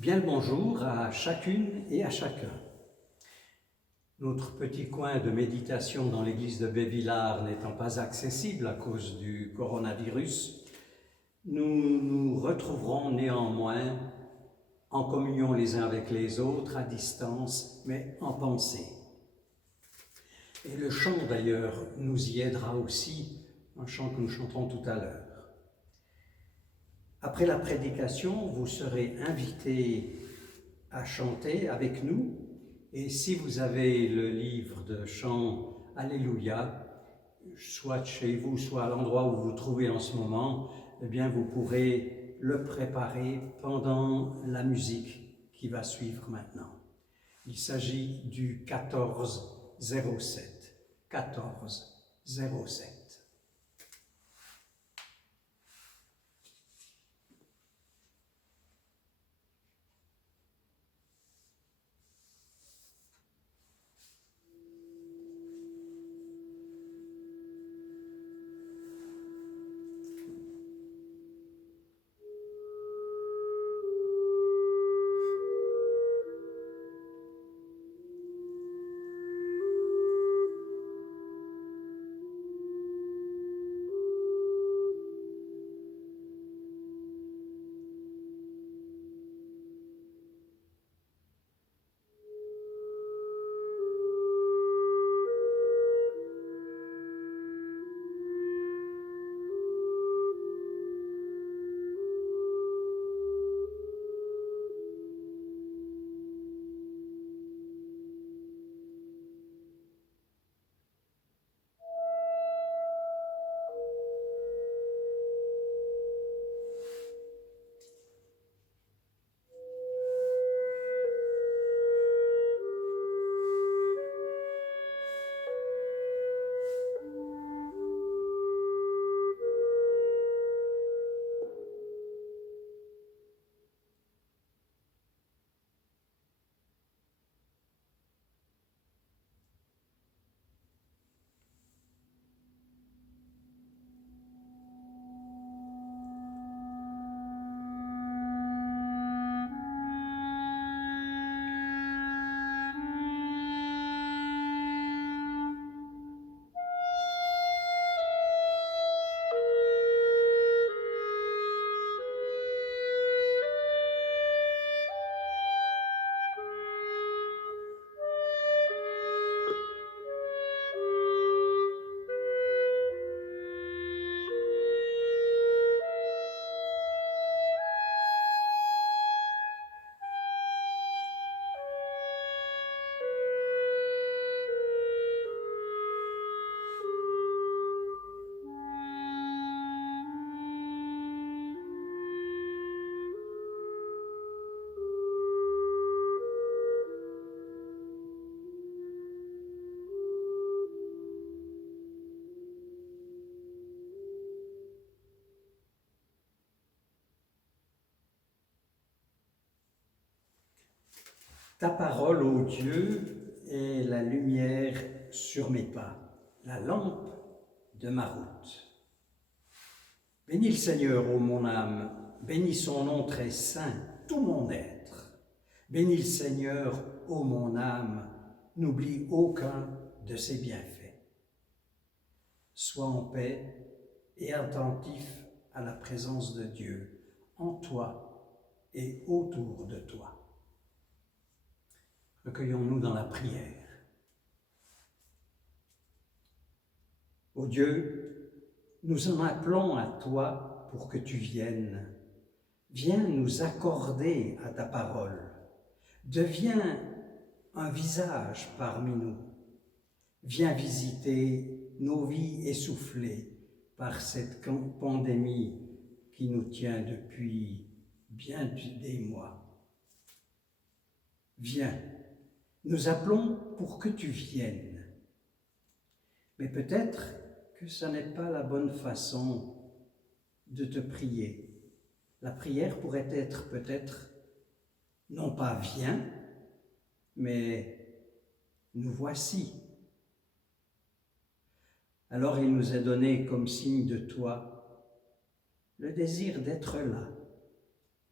Bien le bonjour à chacune et à chacun. Notre petit coin de méditation dans l'église de Bévillard n'étant pas accessible à cause du coronavirus, nous nous retrouverons néanmoins en communion les uns avec les autres, à distance, mais en pensée. Et le chant d'ailleurs nous y aidera aussi, un chant que nous chanterons tout à l'heure. Après la prédication, vous serez invités à chanter avec nous, et si vous avez le livre de chant Alléluia, soit chez vous, soit à l'endroit où vous vous trouvez en ce moment, eh bien vous pourrez le préparer pendant la musique qui va suivre maintenant. Il s'agit du 1407. 1407. Ta parole, ô Dieu, est la lumière sur mes pas, la lampe de ma route. Bénis le Seigneur, ô mon âme, bénis son nom très saint, tout mon être. Bénis le Seigneur, ô mon âme, n'oublie aucun de ses bienfaits. Sois en paix et attentif à la présence de Dieu, en toi et autour de toi. Recueillons-nous dans la prière. Ô Dieu, nous en appelons à toi pour que tu viennes. Viens nous accorder à ta parole. Deviens un visage parmi nous. Viens visiter nos vies essoufflées par cette pandémie qui nous tient depuis bien des mois. Viens. Nous appelons pour que tu viennes. Mais peut-être que ce n'est pas la bonne façon de te prier. La prière pourrait être peut-être, non pas viens, mais nous voici. Alors il nous est donné comme signe de toi le désir d'être là,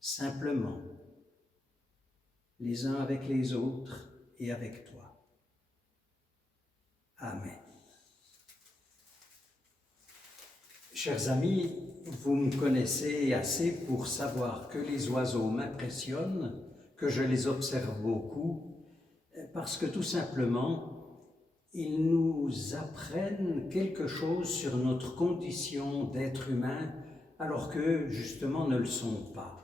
simplement, les uns avec les autres et avec toi. Amen. Chers amis, vous me connaissez assez pour savoir que les oiseaux m'impressionnent, que je les observe beaucoup, parce que tout simplement, ils nous apprennent quelque chose sur notre condition d'être humain, alors que justement ne le sont pas.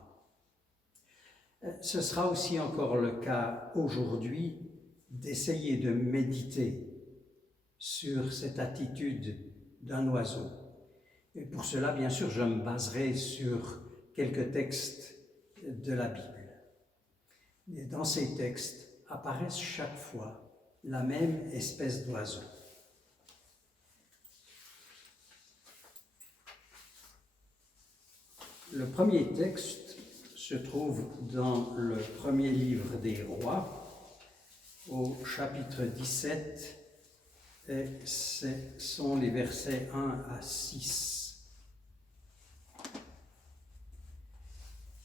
Ce sera aussi encore le cas aujourd'hui d'essayer de méditer sur cette attitude d'un oiseau. Et pour cela, bien sûr, je me baserai sur quelques textes de la Bible. Et dans ces textes apparaissent chaque fois la même espèce d'oiseau. Le premier texte se trouve dans le premier livre des Rois, au chapitre 17, et ce sont les versets 1 à 6.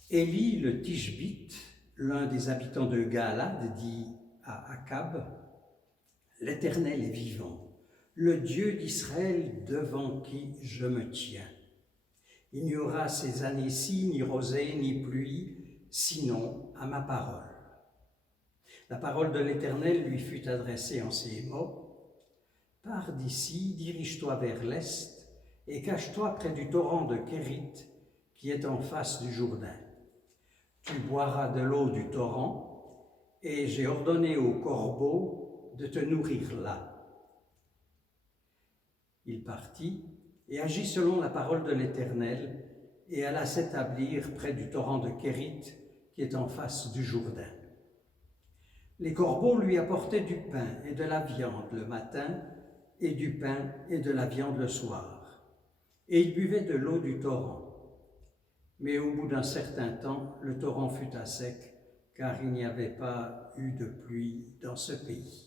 Élie le Tishbite, l'un des habitants de Gaalad, dit à Akab, « L'Éternel est vivant, le Dieu d'Israël devant qui je me tiens. Il n'y aura ces années-ci ni rosée ni pluie, sinon à ma parole. » La parole de l'Éternel lui fut adressée en ces mots, « Pars d'ici, dirige-toi vers l'est, et cache-toi près du torrent de Kérit, qui est en face du Jourdain. Tu boiras de l'eau du torrent, et j'ai ordonné aux corbeaux de te nourrir là. » Il partit et agit selon la parole de l'Éternel, et alla s'établir près du torrent de Kérit, qui est en face du Jourdain. Les corbeaux lui apportaient du pain et de la viande le matin, et du pain et de la viande le soir, et il buvait de l'eau du torrent. Mais au bout d'un certain temps, le torrent fut à sec, car il n'y avait pas eu de pluie dans ce pays.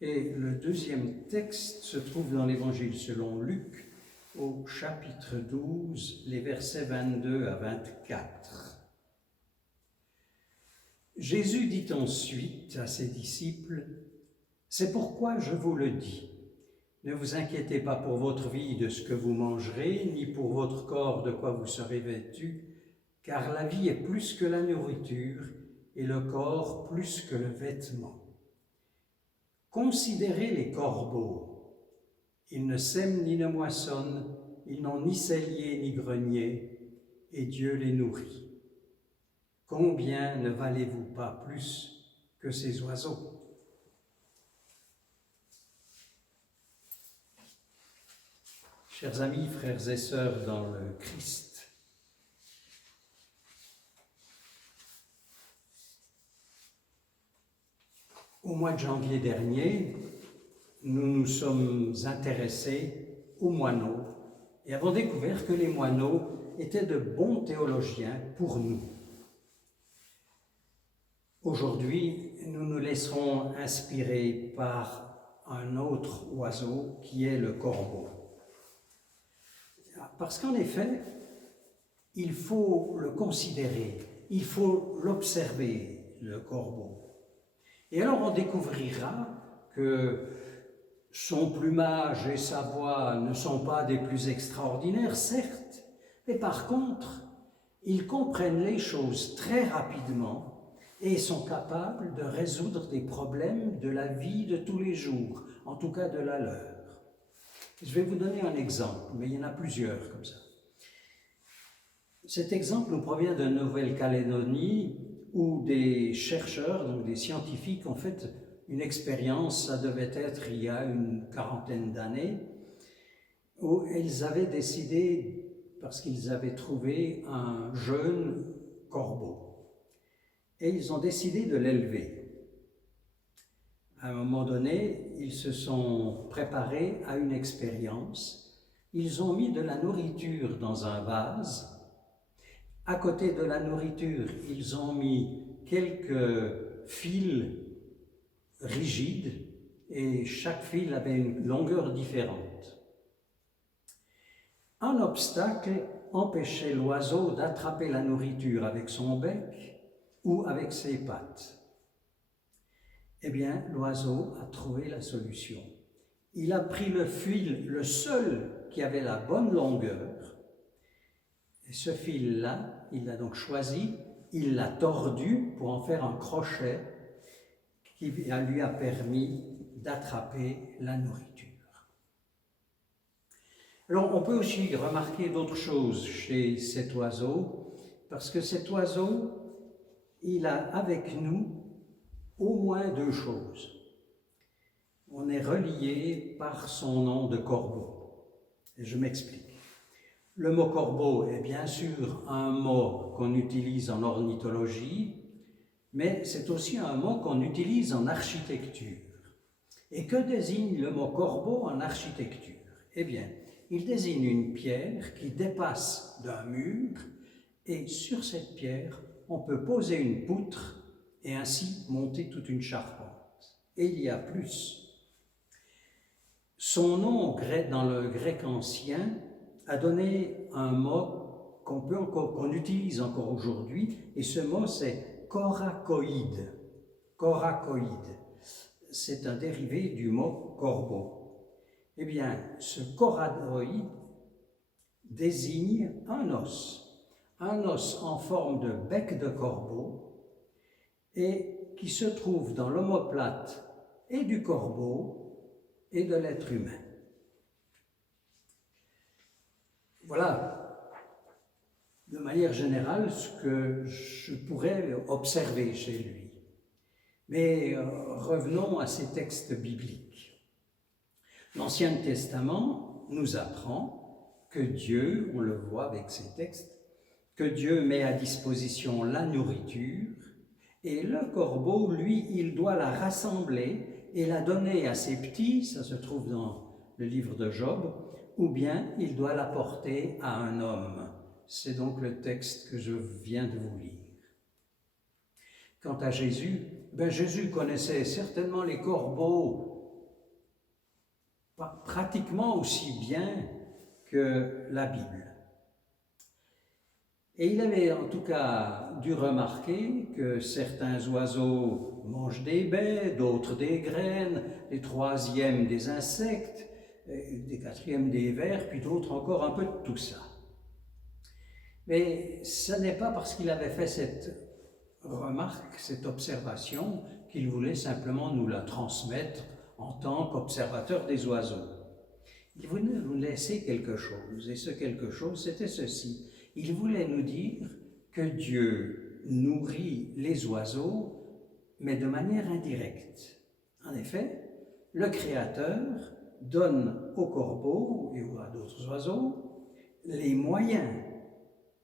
Et le deuxième texte se trouve dans l'Évangile selon Luc, au chapitre 12, les versets 22 à 24. Jésus dit ensuite à ses disciples, « C'est pourquoi je vous le dis. Ne vous inquiétez pas pour votre vie de ce que vous mangerez, ni pour votre corps de quoi vous serez vêtus, car la vie est plus que la nourriture et le corps plus que le vêtement. Considérez les corbeaux. Ils ne sèment ni ne moissonnent, ils n'ont ni cellier ni grenier, et Dieu les nourrit. Combien ne valez-vous pas plus que ces oiseaux ? » Chers amis, frères et sœurs dans le Christ, au mois de janvier dernier, nous nous sommes intéressés aux moineaux et avons découvert que les moineaux étaient de bons théologiens pour nous. Aujourd'hui, nous nous laisserons inspirer par un autre oiseau qui est le corbeau. Parce qu'en effet, il faut le considérer, il faut l'observer, le corbeau. Et alors on découvrira que son plumage et sa voix ne sont pas des plus extraordinaires, certes, mais par contre, ils comprennent les choses très rapidement et sont capables de résoudre des problèmes de la vie de tous les jours, en tout cas de la leur. Je vais vous donner un exemple, mais il y en a plusieurs comme ça. Cet exemple nous provient de Nouvelle-Calédonie où des chercheurs, donc des scientifiques, ont fait une expérience, ça devait être il y a une quarantaine d'années, où ils avaient décidé, parce qu'ils avaient trouvé un jeune corbeau, et ils ont décidé de l'élever. À un moment donné, ils se sont préparés à une expérience. Ils ont mis de la nourriture dans un vase. À côté de la nourriture, ils ont mis quelques fils rigides et chaque fil avait une longueur différente. Un obstacle empêchait l'oiseau d'attraper la nourriture avec son bec ou avec ses pattes. Eh bien, l'oiseau a trouvé la solution. Il a pris le fil, le seul qui avait la bonne longueur, et ce fil-là, il l'a donc choisi, il l'a tordu pour en faire un crochet qui lui a permis d'attraper la nourriture. Alors, on peut aussi remarquer d'autres choses chez cet oiseau, parce que cet oiseau, il a avec nous au moins deux choses. On est relié par son nom de corbeau. Et je m'explique. Le mot corbeau est bien sûr un mot qu'on utilise en ornithologie, mais c'est aussi un mot qu'on utilise en architecture. Et que désigne le mot corbeau en architecture? Eh bien, il désigne une pierre qui dépasse d'un mur, et sur cette pierre, on peut poser une poutre et ainsi monter toute une charpente. Et il y a plus. Son nom dans le grec ancien a donné un mot qu'on utilise encore aujourd'hui, et ce mot c'est coracoïde. Coracoïde, c'est un dérivé du mot corbeau. Eh bien, ce coracoïde désigne un os en forme de bec de corbeau, et qui se trouve dans l'omoplate et du corbeau et de l'être humain. Voilà, de manière générale, ce que je pourrais observer chez lui. Mais revenons à ces textes bibliques. L'Ancien Testament nous apprend que Dieu, on le voit avec ces textes, que Dieu met à disposition la nourriture, et le corbeau, lui, il doit la rassembler et la donner à ses petits, ça se trouve dans le livre de Job, ou bien il doit la porter à un homme. C'est donc le texte que je viens de vous lire. Quant à Jésus, Jésus connaissait certainement les corbeaux pratiquement aussi bien que la Bible. Et il avait en tout cas dû remarquer que certains oiseaux mangent des baies, d'autres des graines, les troisièmes des insectes, des quatrièmes des vers, puis d'autres encore un peu de tout ça. Mais ce n'est pas parce qu'il avait fait cette remarque, cette observation, qu'il voulait simplement nous la transmettre en tant qu'observateur des oiseaux. Il voulait nous laisser quelque chose, et ce quelque chose, c'était ceci. Il voulait nous dire que Dieu nourrit les oiseaux, mais de manière indirecte. En effet, le Créateur donne aux corbeaux et à d'autres oiseaux les moyens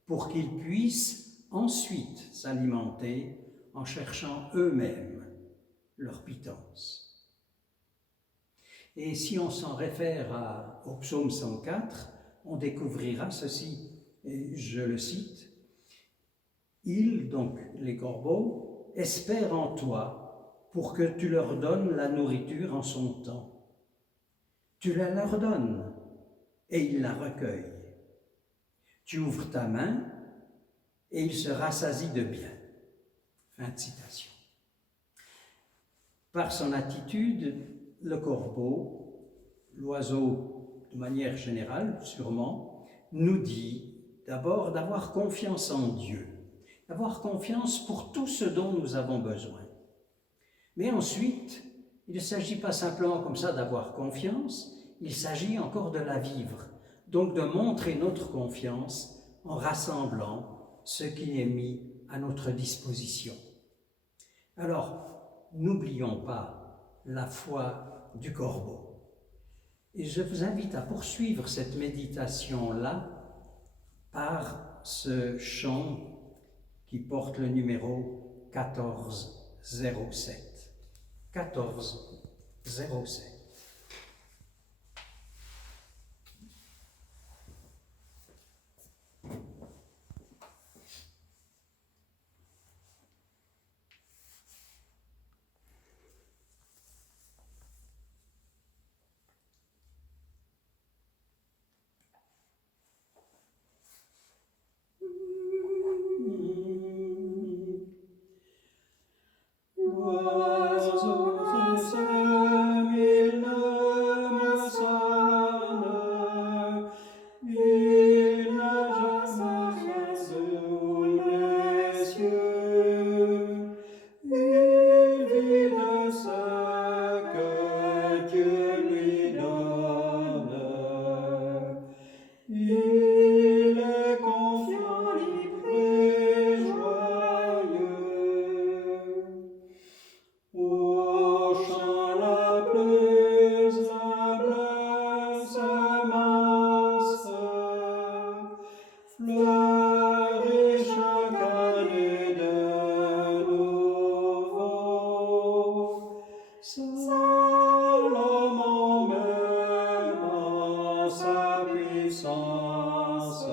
pour qu'ils puissent ensuite s'alimenter en cherchant eux-mêmes leur pitance. Et si on s'en réfère au psaume 104, on découvrira ceci. Et je le cite, « Ils, donc les corbeaux, espèrent en toi pour que tu leur donnes la nourriture en son temps. Tu la leur donnes et ils la recueillent. Tu ouvres ta main et ils se rassasient de bien. » Fin de citation. Par son attitude, le corbeau, l'oiseau de manière générale sûrement, nous dit d'abord d'avoir confiance en Dieu, d'avoir confiance pour tout ce dont nous avons besoin. Mais ensuite, il ne s'agit pas simplement comme ça d'avoir confiance, il s'agit encore de la vivre, donc de montrer notre confiance en rassemblant ce qui est mis à notre disposition. Alors, n'oublions pas la foi du corbeau. Et je vous invite à poursuivre cette méditation-là par ce chant qui porte le numéro 1407. 1407. puissance.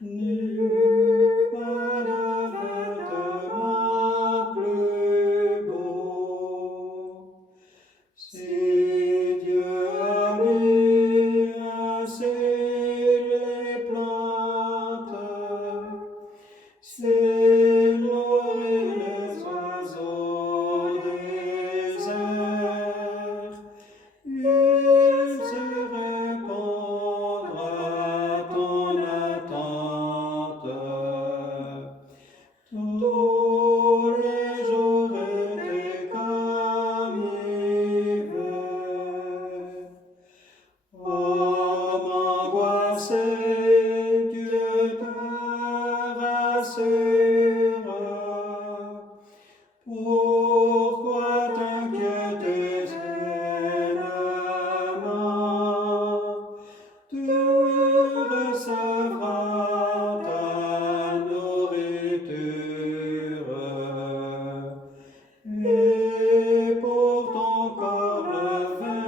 N'eut pas de vêtement plus beau. Si Dieu a mis ainsi les plantes, s'il nourrit les oiseaux des airs, il se répandra ton attente. Tous les jours étaient comme hiver. Homme angoissé, Dieu te rassure. Pourquoi t'inquiéter sainement? Tu recevras ta nourriture et pour ton corps le vêtement.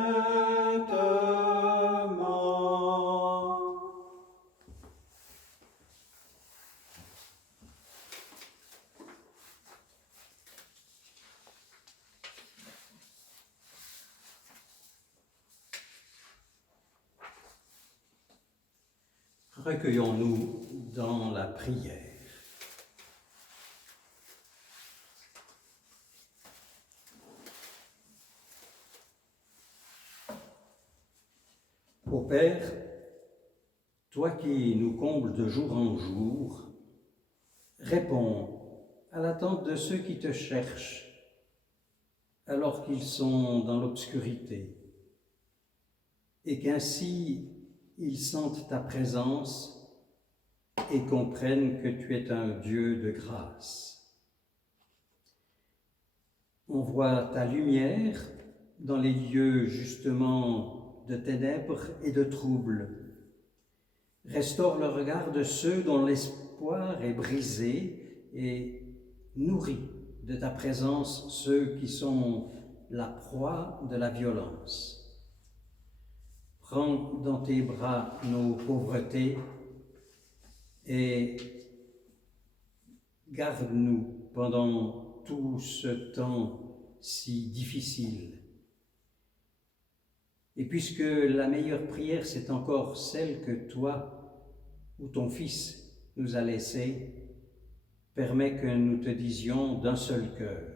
Recueillons-nous dans la prière. Ô Père, toi qui nous combles de jour en jour, réponds à l'attente de ceux qui te cherchent alors qu'ils sont dans l'obscurité, et qu'ainsi ils sentent ta présence et comprennent que tu es un Dieu de grâce. Envoie ta lumière dans les lieux justement de ténèbres et de troubles. Restaure le regard de ceux dont l'espoir est brisé et nourris de ta présence ceux qui sont la proie de la violence. Prends dans tes bras nos pauvretés et garde-nous pendant tout ce temps si difficile. Et puisque la meilleure prière, c'est encore celle que toi ou ton Fils nous a laissée, permets que nous te disions d'un seul cœur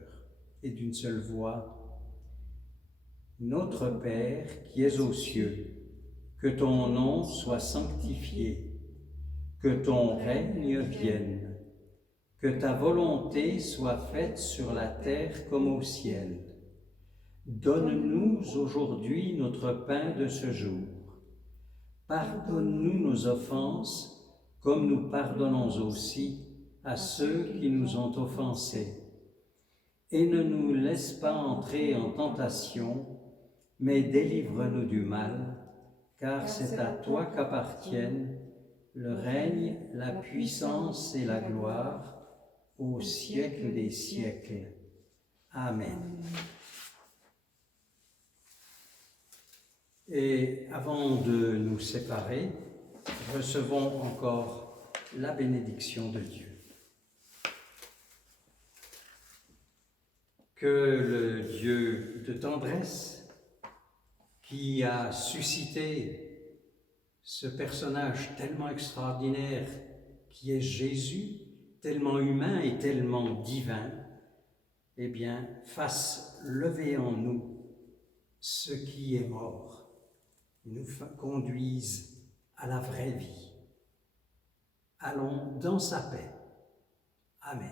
et d'une seule voix: Notre Père qui es aux cieux, que ton nom soit sanctifié, que ton règne vienne, que ta volonté soit faite sur la terre comme au ciel. Donne-nous aujourd'hui notre pain de ce jour. Pardonne-nous nos offenses, comme nous pardonnons aussi à ceux qui nous ont offensés. Et ne nous laisse pas entrer en tentation, mais délivre-nous du mal, car c'est à toi qu'appartiennent le règne, la puissance et la gloire, au siècle des siècles. Amen. Et avant de nous séparer, recevons encore la bénédiction de Dieu. Que le Dieu de tendresse, qui a suscité ce personnage tellement extraordinaire qui est Jésus, tellement humain et tellement divin, eh bien, fasse lever en nous ce qui est mort, nous conduise à la vraie vie. Allons dans sa paix. Amen.